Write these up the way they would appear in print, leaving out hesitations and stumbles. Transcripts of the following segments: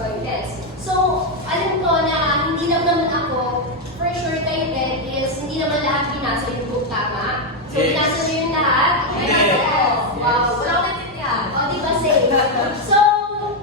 contents. So, alam ko na hindi lang naman ako, for sure kayo din, is hindi naman lahat binasa yung book, tama? So, binasa nyo yung lahat? Yes. Wow, wala ko natindihan. O, di ba, same? So,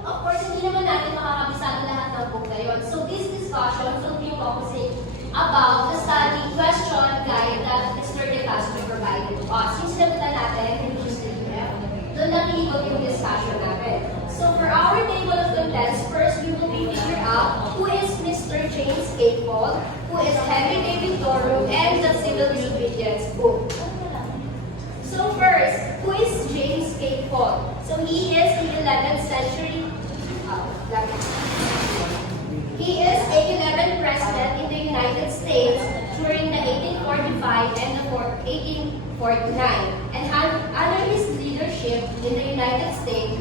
of course, hindi naman natin makakabisado lahat ng book na yun. So, this discussion will be focusing about the study question guide that Mr. De Castro provided to us. Yung sinagutan natin, hindi just the UF, doon nakikot yung discussion natin. So, for our table of contents, first we will be figure out who is Mr. James K. Paul, who is Henry David Thoreau, and the Civil Disobedience book. So first, who is James K. Paul? So he is the 11th century. He is a 11th president in the United States during the 1845 and the 1849. And under his leadership in the United States,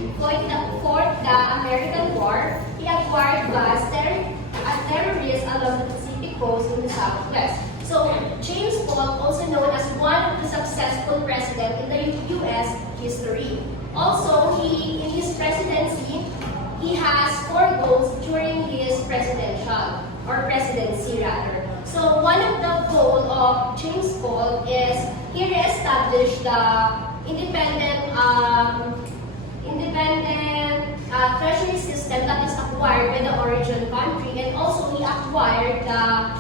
fought the American War, he acquired vast territories along the Pacific coast in the Southwest. So, James Paul, also known as one of the successful presidents in the U.S. history. Also, in his presidency, he has 4 goals during his presidency rather. So, one of the goals of James Paul is he reestablished the independent treasury system that is acquired by the origin country, and also he acquired the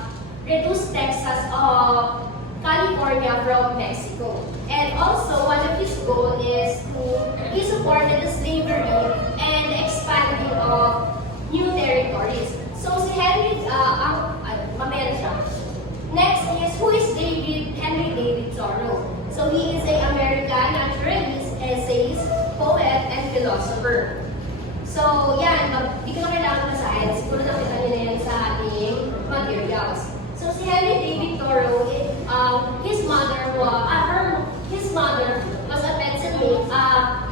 reduced taxes of California from Mexico. And also, one of his goals is he supported the slavery and the expanding of new territories. So, si Henry, mamaya na siya. Next is, who is Henry David Thoreau? So, he is an American naturalist, essayist, poet, and philosopher. So, yan, di ko na kailangan masahin. Siguro nakita nyo na yan sa ating materials. So, si Henry David Thoreau, his mother was a pencil maker.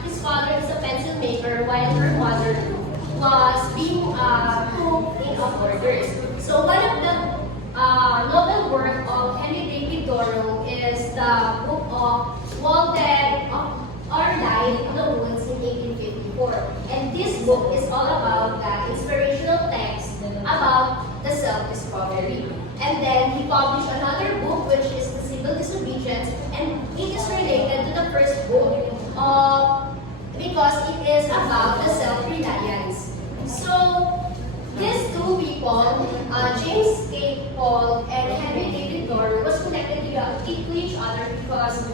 His father is a pencil maker, while her mother was being cook in orders. So, one of the novel work of Henry David Thoreau is the book of Walden or Life in the Woods in 1854. And this book is all about the inspirational text about the self-discovery. And then he published another book, which is The Civil Disobedience, and it is related to the first book because it is about the self-reliance. So, these two people, James K. Paul and Henry David Thoreau, was connected to each other because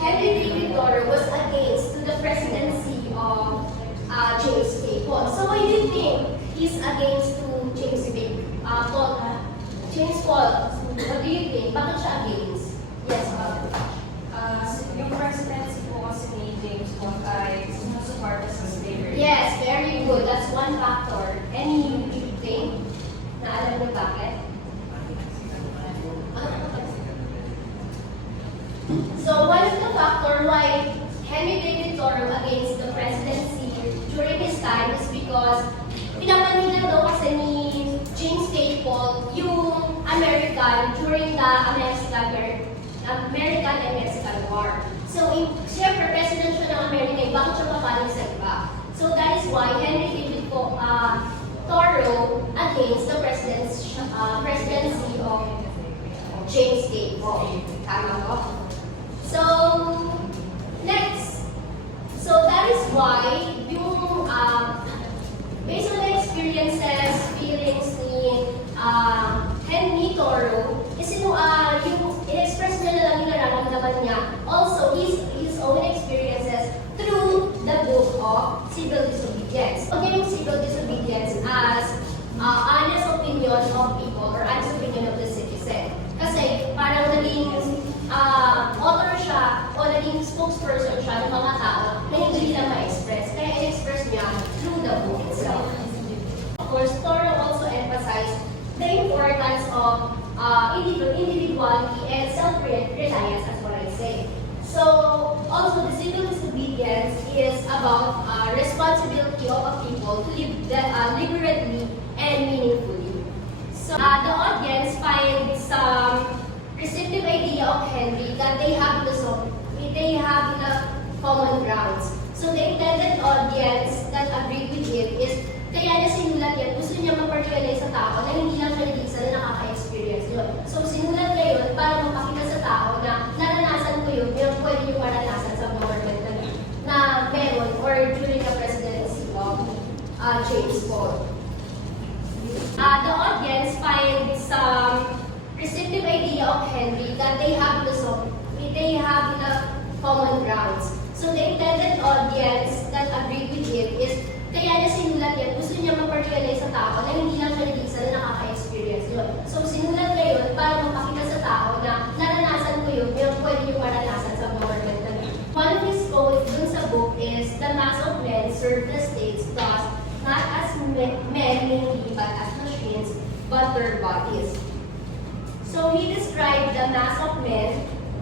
Henry David Thoreau was against the presidency of James K. Paul. So, why do you think he's against to James K. Paul? James Paul, what do you think? Bakit siya against? Yes, Yung presidency po kasi ni James Paul ay sumusuporta sa slavery. yes, very good. That's one factor. Any you think na alam mo bakit? So, one of the factor why Henry David Thoreau against the presidency during his time is because pinapanila daw kasi ni James K. Paul yung American during the American and Mexican War. So, siyempre, president siya ng America, bakit siya papaling sa iba? So, that is why Henry David Thoreau against the presidency of James K. Paul. Tama ko? So, next. So, that is why yung based on the experiences, feelings ni Henry Thoreau, is yung in-express niya na lang yung nararamdaman niya. Also, his own experiences through the book of Civil Disobedience. Okay, yung Civil Disobedience as honest opinion of people or honest opinion of the citizen. Kasi parang naging author siya o naging spokesperson siya ng mga tao na hindi nila ma-express. Kaya in-express niya through the book itself. Of course, Thoreau also emphasized the importance of individuality and self-reliance, as what I say. So, also the civil disobedience is about responsibility of a people to live liberally and meaningfully. So, the audience finds some receptive idea of Henry that they have the common grounds. So, the intended audience that agreed with it is kaya na sinulat yan tao na hindi lang siya nag-isa na nakaka-experience yun. So, sinulat niya yun para mapakita sa tao na naranasan ko yun, yung pwede yung maranasan sa government na meron or during the presidency of James Paul. The audience finds some receptive idea of Henry that they have the common grounds. So the intended audience that agreed with him is kaya niya sinulat yan, gusto niya ma-realize sa tao na hindi lang siya nag-isa na nakaka-experience yun. So sinulat niya yun para mapakita sa tao na naranasan ko yun, yung pwede yung maranasan sa government na yun. One of his quotes dun sa book is, "The mass of men serve the states thus, not as men mainly, but as machines, but their bodies." So he described the mass of men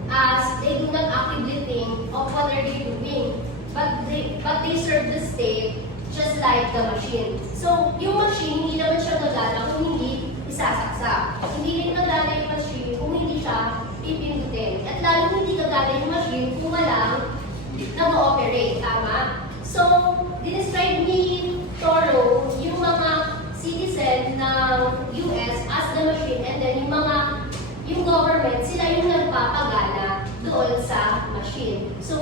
as they do not actively think of what are they doing, but they serve the state just like the machine. So yung machine, hindi naman siya gagana kung hindi isasaksa. Hindi rin gagana yung machine kung hindi siya pipindutin. At lalo hindi gagana yung machine kung walang nag-ooperate. Tama? So, dinescribe ni Toro yung mga citizen ng US as the machine, and then yung government, sila yung nagpapagana doon sa machine. So,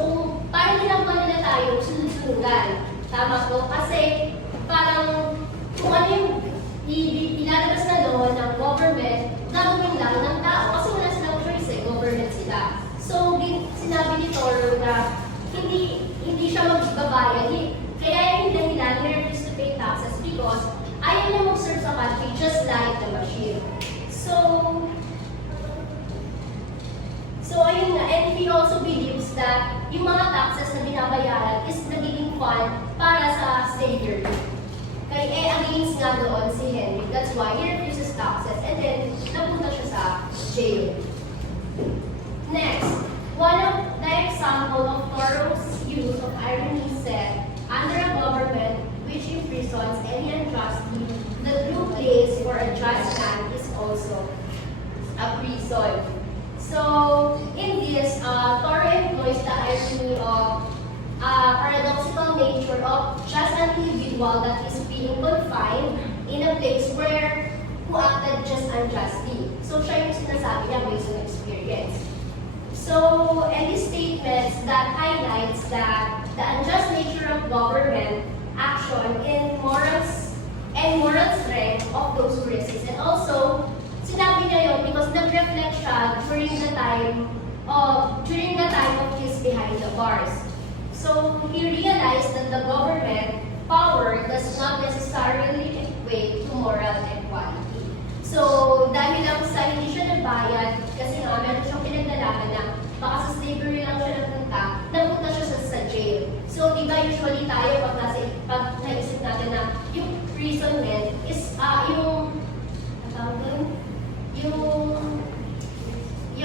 parang ginagawa nila tayo sunod-sunugan. Tama po? Kasi parang kung ano yung ilalabas na doon ng government, gagawin lang ng tao. Kasi wala silang choice eh, government sila. So, sinabi ni Toro na hindi siya magbabayad. Kaya yung dahilan, he refused to pay taxes because ayaw niya mag-serve sa country just like the machine. So ayun nga, and he also believes that yung mga taxes na binabayaran is nagiging fund para sa slavery. Kaya against nga doon si Henry. That's why he refuses taxes, and then napunta siya sa jail. Next, one of the example of Thoreau's use of irony said, under a government which imprisons any unjustly, the true place for a just man is also a prison. So, in this, Thoreau employs the irony of paradoxical nature of just an individual that is being confined in a place where who acted just unjustly. So, siya yung sinasabi niya based on experience. So, any statements that highlights that the unjust nature of government action and moral strength of those who resist. And also, sinabi niya yun because nag-reflect siya during the time of his behind the bars. So, he realized that the government power does not necessarily equate to moral equality. So, dahil lang sa hindi siya nagbayad, kasi nga meron siyang pinagdalaman na baka sa slavery lang siya napunta siya sa jail. So, di ba usually tayo pag naisip natin na yung imprisonment is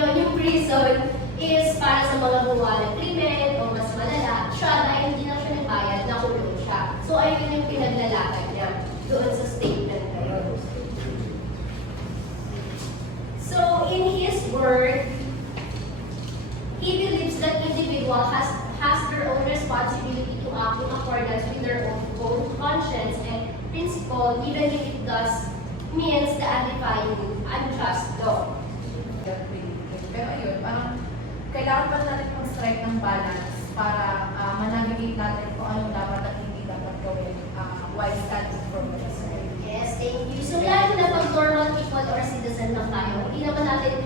yung prison is para sa mga gumawa ng krimen o mas malala. Siya dahil hindi lang siya nagbayad, nakulong siya. So, ayun yung pinaglalaban niya doon sa statement na yun. So, in his word, he believes that individual has their own responsibility to act in accordance with their own conscience and principle, even if it does means the undefined unjust law. Pero ayun, parang kailangan pa natin mag-strike ng balance para manavigate natin kung anong dapat at hindi dapat gawin while standing for what is right. Yes, thank you. So, lalo na pag normal people or citizen lang tayo, hindi naman natin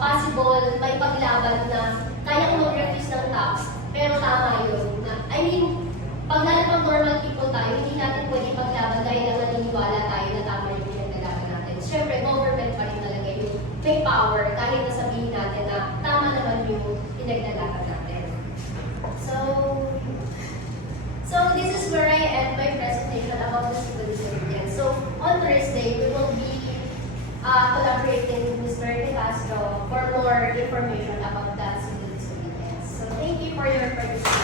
possible may paglaban na kaya kong mag-refuse ng tax, pero tama yun. Pag lalo pag normal people tayo, hindi natin pwede paglaban dahil lang naniniwala tayo na tama yung pinaglalaban natin. Siyempre, government pa rin talaga yung may power kahit nasabihin natin na tama naman yung pinaglalaban natin. So this is where I end my presentation about the civil disobedience. So on Thursday, we will be collaborating with Mr. De Castro for more information about that civil disobedience. So thank you for your participation.